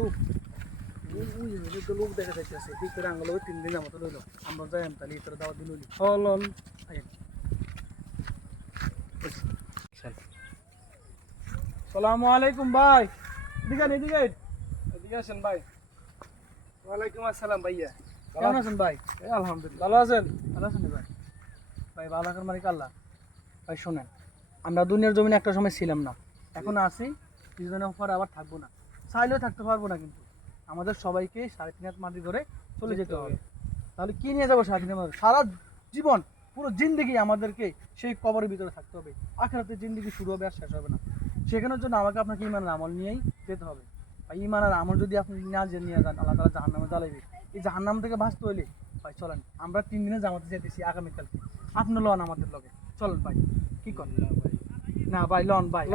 ফারুক ওই তো লোক দেখা যাইতেছে ঠিক করে আঙ্গুল 3 দিন মতো লইলো আমরা যাই তাহলে ইতর দাওয়াত দিল হলন সালামু আলাইকুম ভাই এদিকে আসেন ভাই ওয়ালাইকুম আসসালাম ভাইয়া কেমন আছেন ভাই আলহামদুলিল্লাহ ভালো আছেন ভাই ভাই ভালো থাকার মালিক আল্লাহ ভাই শোনেন আমরা দুনিয়ার জমিনে একটা সময় ছিলাম না এখন আছি কিছুদিনের পর আবার থাকবো না চাইলেও থাকতে পারবো না কিন্তু আমাদের সবাইকে 3.5 হাত মাটি করে চলে যেতে হবে তাহলে কি নিয়ে যাবো 3.5 হাত সারা জীবন পুরো জিন্দগি আমাদেরকে সেই কবরের ভিতরে থাকতে হবে আখিরাতে জিন্দগি শুরু হবে আর শেষ হবে না সেখানের জন্য আমাকে আপনাকে ঈমানের আমল নিয়েই যেতে হবে ভাই ঈমানের আমল যদি আপনি না নিয়ে যান আল্লাহ তাআলা জাহান্নামে জ্বালাইবে এই জাহান্নাম থেকে বাঁচতে হলে ভাই চলেন আমরা 3 দিনে জামাতে যেতেছি আগামীকালকে আপনি লন আমাদের লগে চলেন ভাই কি করেন না ভাই লন ভাই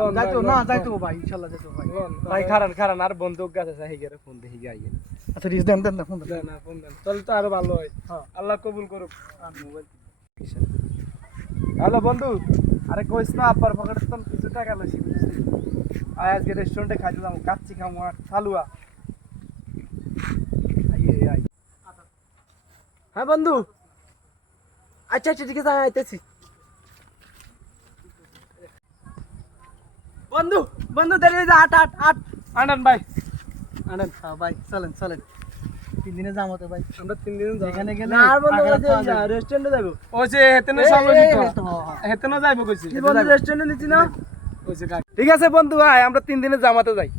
যাইতো ভাই ইনশাআল্লাহ যাইতো ভাই ভাই খারান আর বন্দুক গাছে চাই গেরে ফোন দেখি গাইয়ে আচ্ছা রিস দেন না ফোন দেন না ফোন দেন তাহলে তো আরো ভালো হয় আল্লাহ কবুল করুক মোবাইল হ্যালো বন্ধু আরে কইস না আব্বার পকেটে তো কিছু টাকা লইছি আয় আজকে রেস্টুরেন্টে খাইতে যাবো কাচ্চি খামু আর সালুয়া আই হ্যাঁ বন্ধু আচ্ছা ঠিক আছে আইতেছি বন্ধু দেরি হয়ে যায় আট আনন্দ ভাই আনেন ভাই চলেন 3 দিনে যাবো ভাই আমরা 3 দিন যাব এখানে গেলে না আর বন্ধু রেস্টুরেন্টে যাবো ওই যে হেতেনো সামনে হেতেনো যাইবো কইছি বন্ধু রেস্টুরেন্টে নিছি না ঠিক আছে বন্ধু আয় আমরা 3 দিনে জামাতে যাই